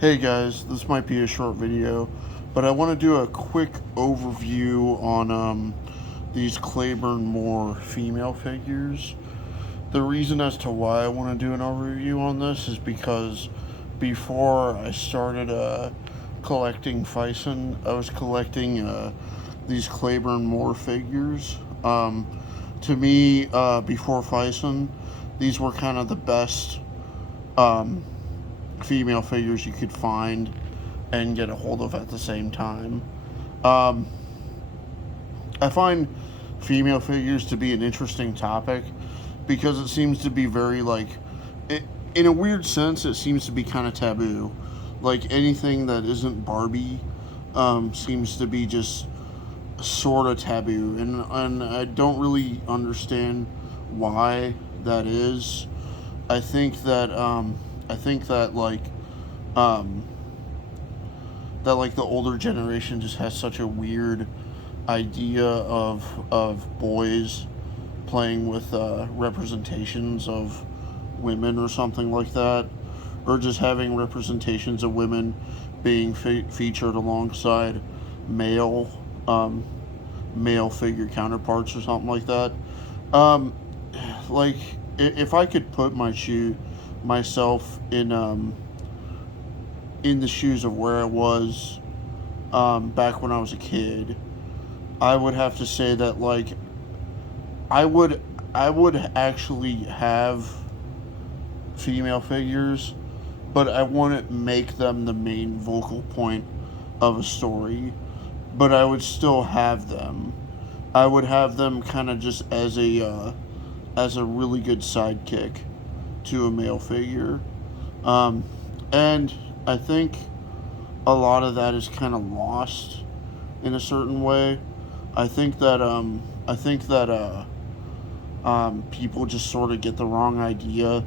Hey guys, this might be a short video, but I want to do a quick overview on these Clayburn Moore female figures. The reason as to why I want to do an overview on this is because before I started collecting Fison, I was collecting these Clayburn Moore figures. To me, before Fison, these were kind of the best um, female figures you could find and get a hold of at the same time. Um, I find female figures to be an interesting topic because it seems to be very in a weird sense, it seems to be kind of taboo. Like anything that isn't Barbie seems to be just sort of taboo, and I don't really understand why that is. I think that I think that um, the older generation just has such a weird idea of boys playing with representations of women or something like that, or just having representations of women being featured alongside male um, male figure counterparts or something like that. Um, like if I could put myself in the shoes of where I was back when I was a kid, I would have to say that I would I would actually have female figures, but I wouldn't make them the main vocal point of a story. But I would still have them. I would have them kind of just as a really good sidekick to a male figure. Um, and I think a lot of that is kind of lost in a certain way. I think that people just sort of get the wrong idea.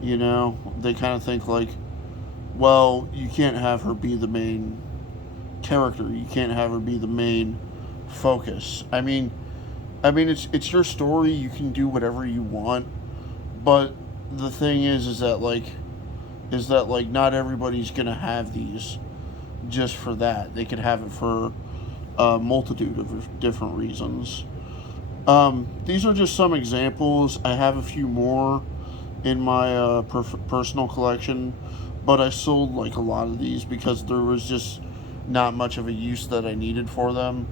You know, they kind of think well, you can't have her be the main character. You can't have her be the main focus. It's your story. You can do whatever you want, but the thing is that not everybody's gonna have these just for that. They could have it for a multitude of different reasons. These are just some examples. I have a few more in my personal collection, but I sold a lot of these because there was just not much of a use that I needed for them.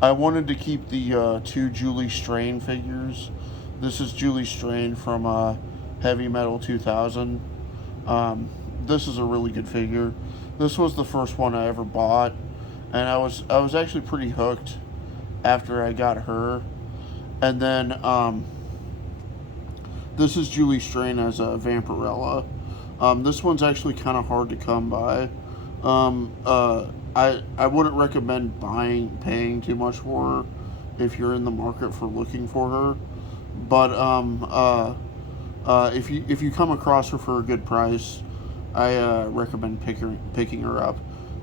I wanted to keep the two Julie Strain figures. This is Julie Strain from Heavy Metal 2000. This is a really good figure. This was the first one I ever bought, and I was actually pretty hooked after I got her. And then this is Julie Strain as a Vampirella. This one's actually kind of hard to come by. Um, uh, I wouldn't recommend paying too much for her if you're in the market for looking for her. But if you come across her for a good price, I recommend picking her up,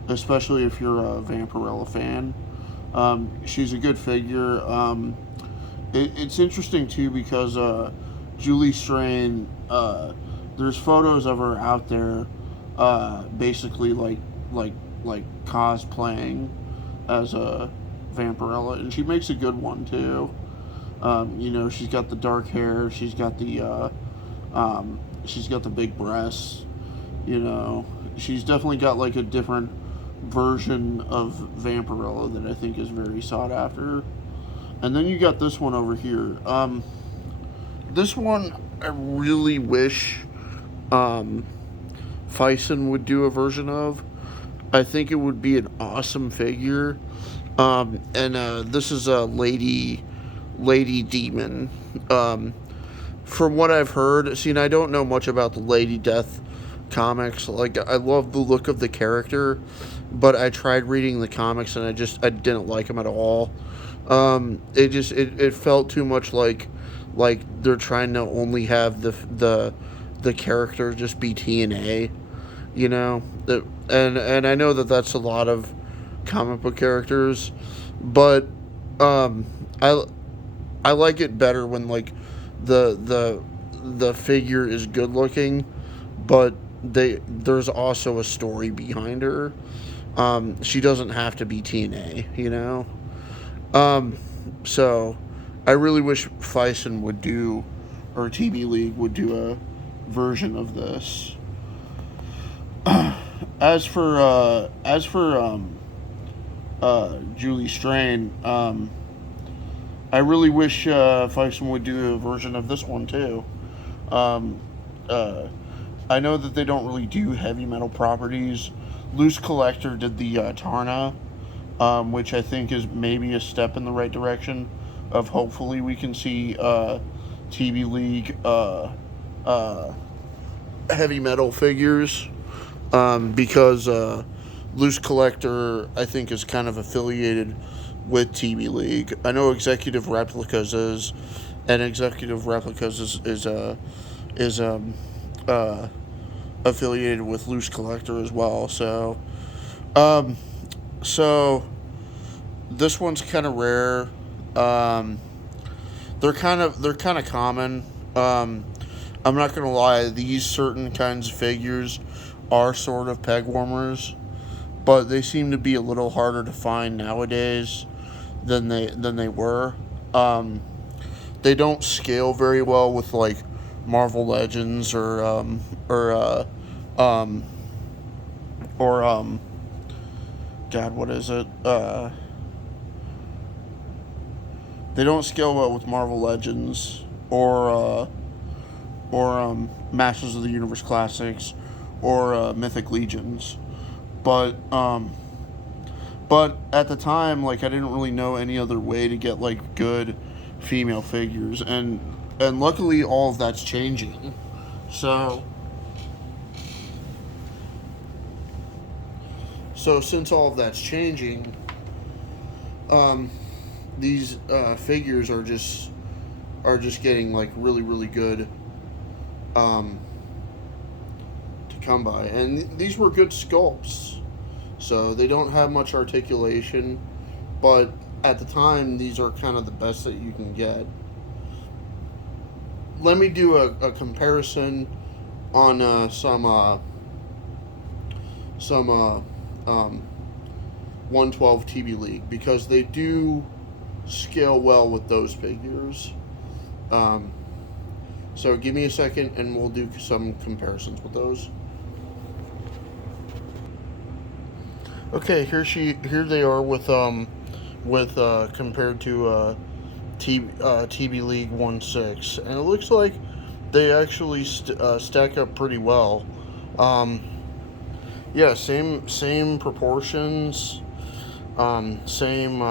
especially if you're a Vampirella fan. She's a good figure. It's interesting too because Julie Strain, there's photos of her out there, basically like cosplaying as a Vampirella, and she makes a good one too. She's got the dark hair, she's got the big breasts. She's definitely got a different version of Vampirella that I think is very sought after. And then you got this one over here. This one I really wish Fison would do a version of. I think it would be an awesome figure. And this is a lady demon. From what I've heard, see, and I don't know much about the Lady Death comics. I love the look of the character, but I tried reading the comics and I didn't like them at all. It felt too much like they're trying to only have the character just be TNA, and I know that that's a lot of comic book characters, but um, I I like it better when the the figure is good looking, but there's also a story behind her. She doesn't have to be TNA, you know. Um, so I really wish Fison would do, or TB League would do a version of this. As for Julie Strain, I really wish Fison would do a version of this one too. Um, uh, I know that they don't really do heavy metal properties. Loose Collector did the Tarna, which I think is maybe a step in the right direction of hopefully we can see TB League uh, heavy metal figures, because Loose Collector I think is kind of affiliated with TB League. I know Executive Replicas is, and Executive Replicas is uh, affiliated with Loose Collector as well. Um, so this one's kind of rare. Um, they're kind of common. I'm not gonna lie; these certain kinds of figures are sort of peg warmers, but they seem to be a little harder to find nowadays than they were. Um, they don't scale very well with like Marvel Legends or um, or God, what is it? They don't scale well with Marvel Legends or Masters of the Universe Classics or Mythic Legions, but but at the time, like I didn't really know any other way to get like good female figures, and luckily all of that's changing. So so since all of that's changing, um, these figures are just getting like really good um, to come by, and these were good sculpts, so they don't have much articulation, but at the time these are kind of the best that you can get. Let me do a comparison on some 112 TB League, because they do scale well with those figures. Um, so give me a second and we'll do some comparisons with those. Okay, here they are with compared to TB League 1/6, and it looks like they actually stack up pretty well. Um, yeah, same proportions, same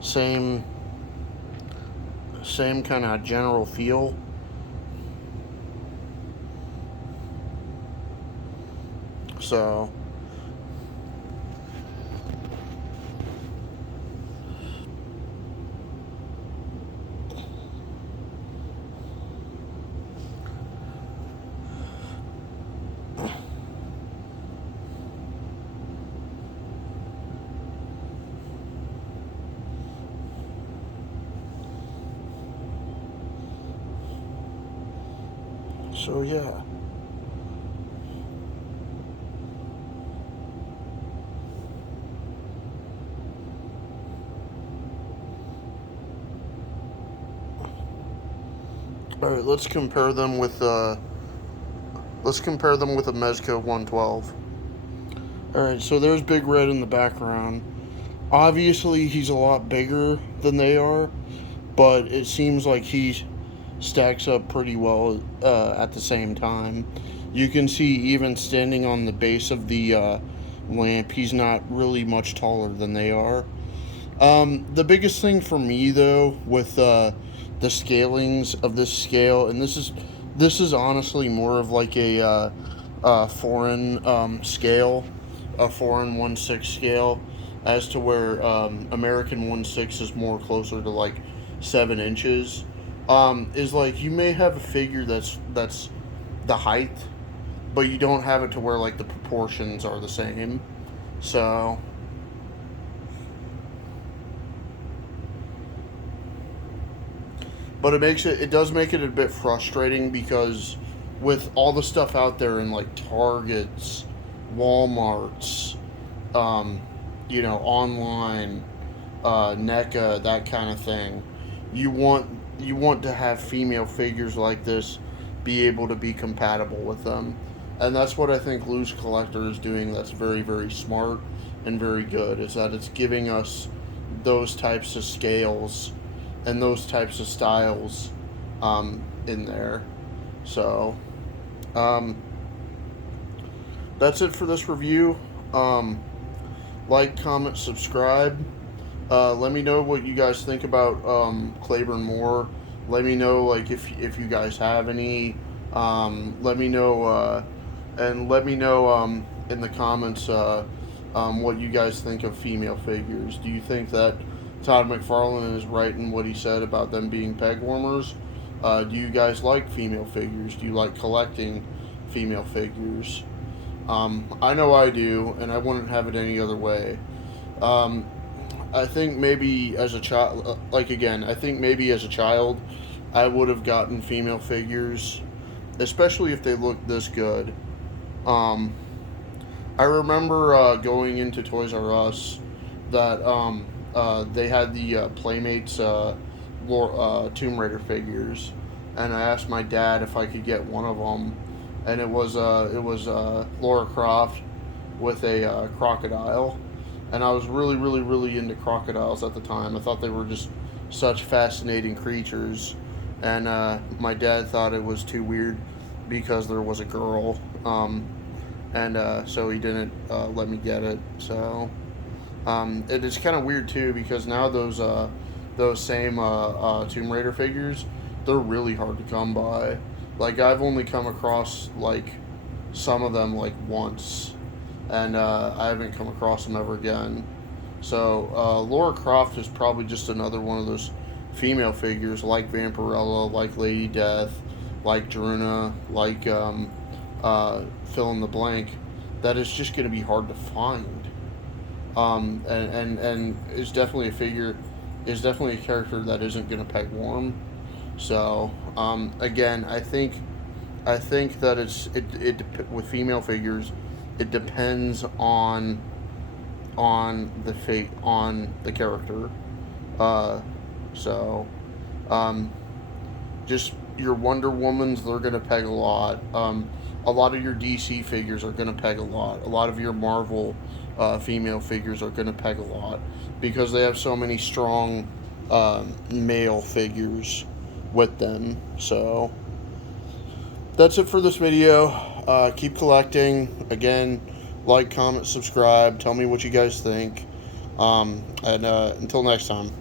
same same kind of general feel. So so yeah. All right, let's compare them with a Mezco 112. All right, so there's Big Red in the background. Obviously, he's a lot bigger than they are, but it seems like he stacks up pretty well at the same time. You can see even standing on the base of the lamp, he's not really much taller than they are. The biggest thing for me though with the scalings of this scale, and this is honestly more of like a foreign scale, a foreign 1/6 scale, as to where American 1/6 is more closer to like 7 inches. Is like you may have a figure that's the height, but you don't have it to where like the proportions are the same. So but it does make it a bit frustrating because with all the stuff out there in like Targets, Walmarts, online, NECA, that kind of thing. You want to have female figures like this be able to be compatible with them, and that's what I think Loose Collector is doing. That's very, very smart and very good. Is that it's giving us those types of scales and those types of styles in there. So that's it for this review. Like, comment, subscribe. Let me know what you guys think about Clayburn Moore. Let me know, like, if you guys have any. Let me know, and let me know in the comments what you guys think of female figures. Do you think that Todd McFarlane is right in what he said about them being peg warmers? Do you guys like female figures? Do you like collecting female figures? I know I do, and I wouldn't have it any other way. I think maybe as a child, I think maybe as a child, I would have gotten female figures, especially if they looked this good. I remember going into Toys R Us that they had the Playmates Tomb Raider figures, and I asked my dad if I could get one of them, and it was Lara Croft with a crocodile, and I was really, really, really into crocodiles at the time. I thought they were just such fascinating creatures, and my dad thought it was too weird because there was a girl, and so he didn't let me get it. So it is kind of weird too, because now those same Tomb Raider figures, they're really hard to come by. Like, I've only come across like some of them like once, and I haven't come across them ever again. So Lara Croft is probably just another one of those female figures, like Vampirella, like Lady Death, like Druna, like fill in the blank, that is just going to be hard to find. And is definitely a character that isn't going to peg warm. So again, I think that with female figures, it depends on the character. So just your Wonder Womans, they're gonna peg a lot. A lot of your DC figures are gonna peg a lot. A lot of your Marvel female figures are gonna peg a lot because they have so many strong male figures with them. So that's it for this video. Keep collecting. Again, like, comment, subscribe. Tell me what you guys think. And until next time.